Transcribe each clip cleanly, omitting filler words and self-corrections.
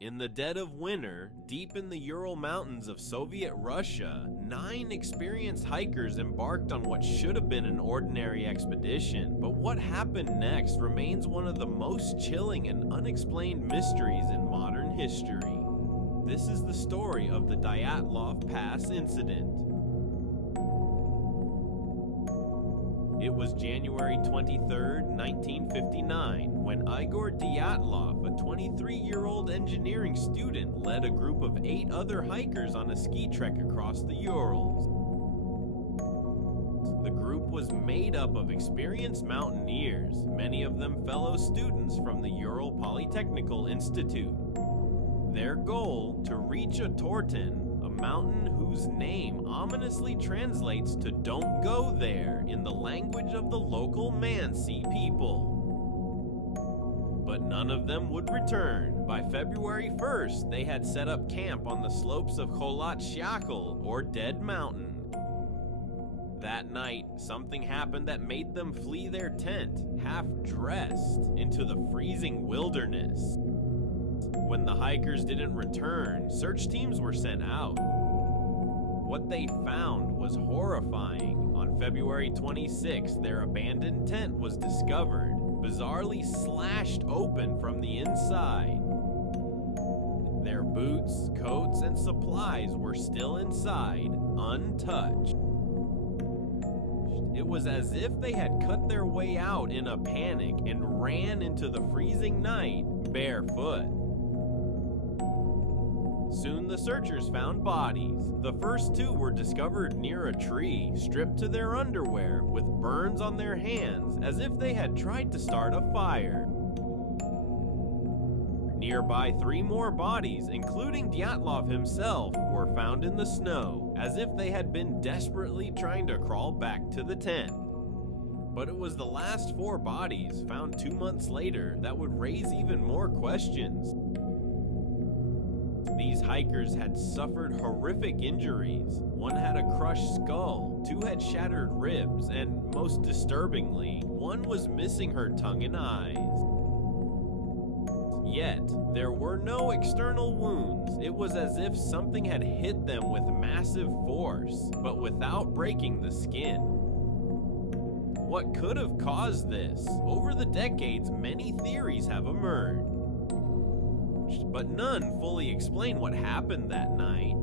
In the dead of winter, deep in the Ural Mountains of Soviet Russia, 9 experienced hikers embarked on what should have been an ordinary expedition. But what happened next remains one of the most chilling and unexplained mysteries in modern history. This is the story of the Diatlov Pass incident. It was January 23, 1959, when Igor Diatlov, a 23-year-old engineering student, led a group of 8 other hikers on a ski trek across the Urals. The group was made up of experienced mountaineers, many of them fellow students from the Ural Polytechnical Institute. Their goal, to reach a Torten, a mountain whose name ominously translates to "don't go there" in the language of the local Mansi people. But none of them would return. By February 1st, they had set up camp on the slopes of Kholat Syakhl, or Dead Mountain. That night, something happened that made them flee their tent, half-dressed, into the freezing wilderness. When the hikers didn't return, search teams were sent out. What they found was horrifying. On February 26th, their abandoned tent was discovered, bizarrely slashed open from the inside. Their boots, coats, and supplies were still inside, untouched. It was as if they had cut their way out in a panic and ran into the freezing night barefoot. Soon the searchers found bodies. The first 2 were discovered near a tree, stripped to their underwear, with burns on their hands, as if they had tried to start a fire. Nearby, 3 more bodies, including Diatlov himself, were found in the snow, as if they had been desperately trying to crawl back to the tent. But it was the last 4 bodies, found 2 months later, that would raise even more questions. These hikers had suffered horrific injuries. 1 had a crushed skull, 2 had shattered ribs, and most disturbingly, 1 was missing her tongue and eyes. Yet, there were no external wounds. It was as if something had hit them with massive force, but without breaking the skin. What could have caused this? Over the decades, many theories have emerged, but none fully explain what happened that night.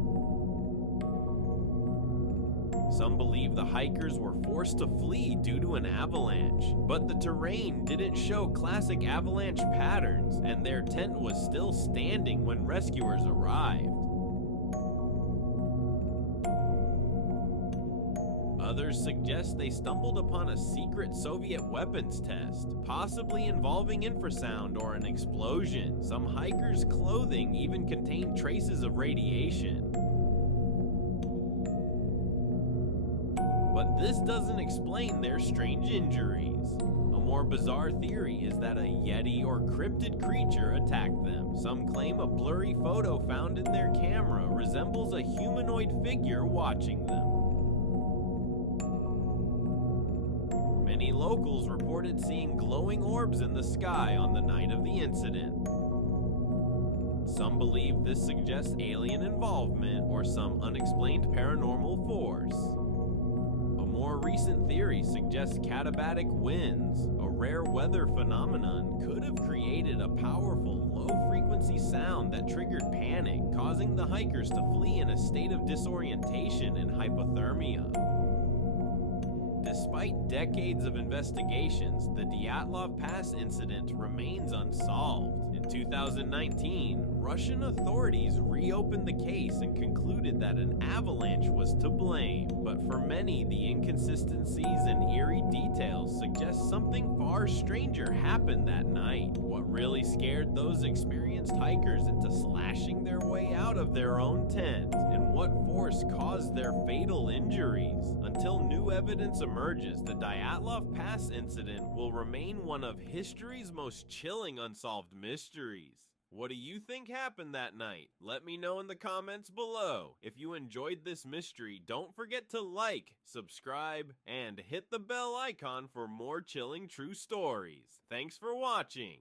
Some believe the hikers were forced to flee due to an avalanche, but the terrain didn't show classic avalanche patterns, and their tent was still standing when rescuers arrived. Others suggest they stumbled upon a secret Soviet weapons test, possibly involving infrasound or an explosion. Some hikers' clothing even contained traces of radiation. But this doesn't explain their strange injuries. A more bizarre theory is that a yeti or cryptid creature attacked them. Some claim a blurry photo found in their camera resembles a humanoid figure watching them. Many locals reported seeing glowing orbs in the sky on the night of the incident. Some believe this suggests alien involvement or some unexplained paranormal force. A more recent theory suggests katabatic winds, a rare weather phenomenon, could have created a powerful, low-frequency sound that triggered panic, causing the hikers to flee in a state of disorientation and hypothermia. Despite decades of investigations, the Diatlov Pass incident remains unsolved. In 2019, Russian authorities reopened the case and concluded that an avalanche was to blame. But for many, the inconsistencies and eerie details suggest something far stranger happened that night. What really scared those experienced hikers into slashing their way out of their own tent? And what force caused their fatal injuries? Until new evidence emerges, the Diatlov Pass incident will remain one of history's most chilling unsolved mysteries. What do you think happened that night? Let me know in the comments below. If you enjoyed this mystery, don't forget to like, subscribe, and hit the bell icon for more chilling true stories. Thanks for watching.